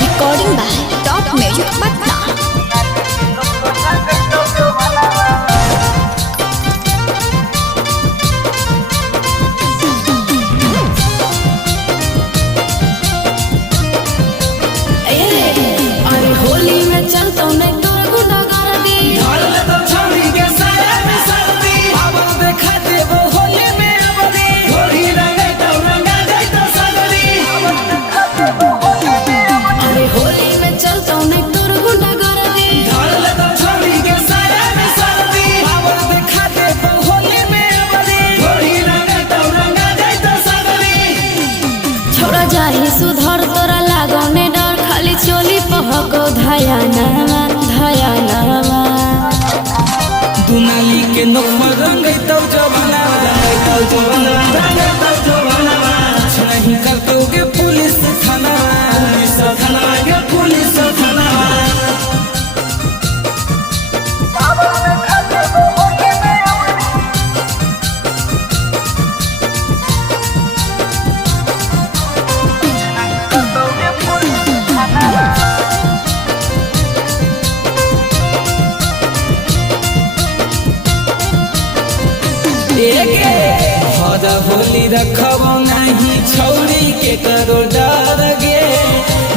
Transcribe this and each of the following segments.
Recording by Top Music Patna. अरे होली में चलता मैं तोर गुडा कर दी ढाल तो छोड़ी के साया में सर्दी अब देखा देबो होली में अबदी होली रंगाई तो रंगा जाई तो सगरी अरे होली में चलता मैं तोर गुडा कर दी ढाल तो छोड़ी के साया में सर्दी अब देखा देबो होली में अबदी होली रंगाई तो रंगा जाई तो सगरी छोड़ा जाही सुधर तोरा लागो ने डर खाली चोली पहको धयानावा धयानावा दुनाली के नोखर रंगाई तो जवाना रंगाई तो जवाना रंगाई तो जवाना नहीं करतोगे पुलिस थाना के पुलिस थाना हरा होली रखब नहीं छौरी के करो डर गे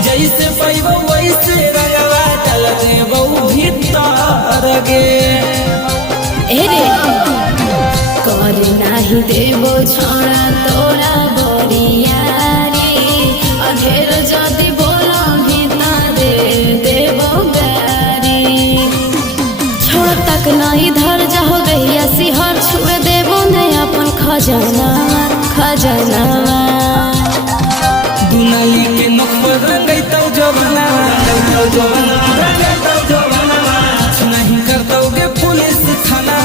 जैसे पैबो वैसे रंगवा चल देबो भीतर गे ए रे कर नाही देबो छोड़ा तोरा बोरियारी अघेर जदी बोला भीतर देबो गारी छोड़ तक नहीं धर जाओ गैया सिहर छुए देबो ने अपन खजाना खजाना दुनाली के नखर रंगाई तो जवाना रंगाई तो जवाना रंगाई तो जवाना नहीं करतोगे पुलिस थाना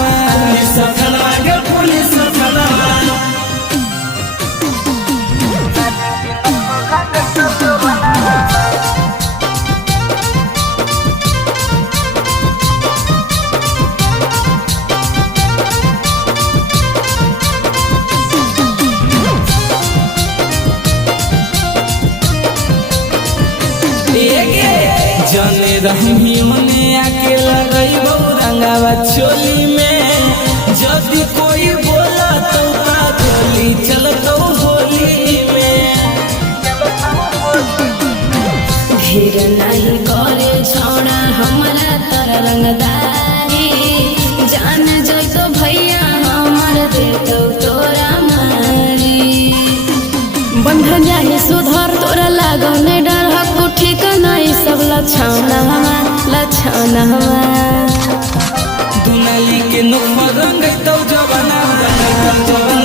के पुलिस थाना जने रही मने आके लगई रंगावा चोली में जदि कोई बोला तो गोली चलतो होली में धीर नहीं करे छोड़ा हमारा तर रंगदारी जान जो तो भैया हमार दे तो तोरा मारी बंधन जाही सुधर तोरा लागो ने डर हक ठीक नहीं सब लछाना दुनाली के नोखर रंगाई तो जवाना रंगाई तो जवाना